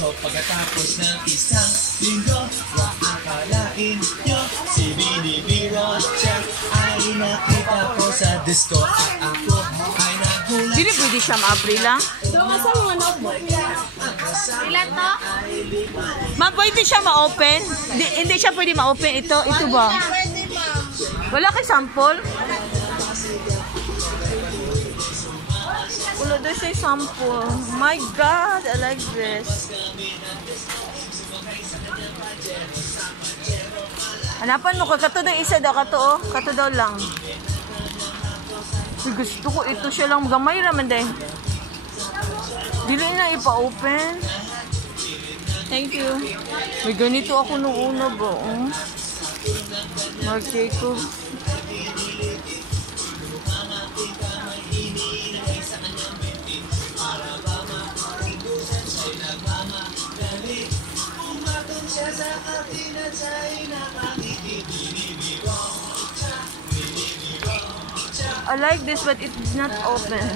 So pagkatapos ng isang linggo, akalain nyo si Binibiro siya ay nakita ko sa disco at ako ay nagulat. Dili pwede siya ma-Aprila? Asa mga notebook niya? Ilan to? Ma'am, pwede siya ma-open? Hindi siya pwede ma-open. Ito ba? Pwede, ma'am. Wala kay sample? Wala daw siya sample. My God, I like this. Hanapan mo ko. Kato daw isa daw. Kato oh. Kato daw lang. Gusto ko ito siya lang. Gamay naman din. Dili na ipa-open. Thank you. May ganito ako nung una ba? Marc Jacob. I like this but it's not open.